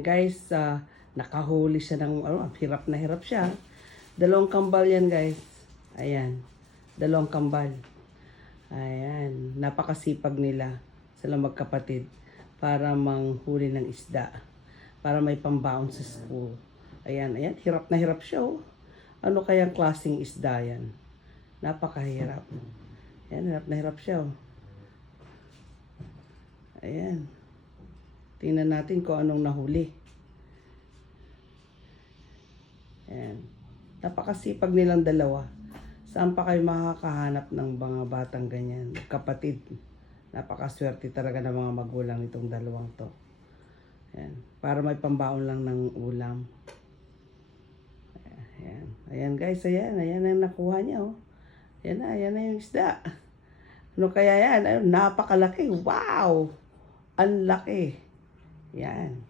Guys, nakahuli siya ng, hirap na hirap siya. Dalawang kambal yan, guys. Ayan, dalawang kambal. Ayan, napakasipag nila sila magkapatid para manghuli ng isda. Para may pambaon sa school. Ayan, hirap na hirap siya, oh. Ano kayang klaseng isda yan? Napakahirap. Ayan, hirap na hirap siya, oh. Ayan. Tingnan natin kung anong nahuli. Ayan. Napakasipag nilang dalawa. Saan pa kayo makakahanap ng mga batang ganyan? Kapatid. Napakaswerte talaga ng mga magulang itong dalawang to. Ayan. Para may pambaon lang ng ulam. Ayan. Ayan guys, ayan. Ayan ang nakuha niya, oh. Ayan na yung isda. Ano kaya yan? Ayun, napakalaki. Wow! Ang laki. Yan.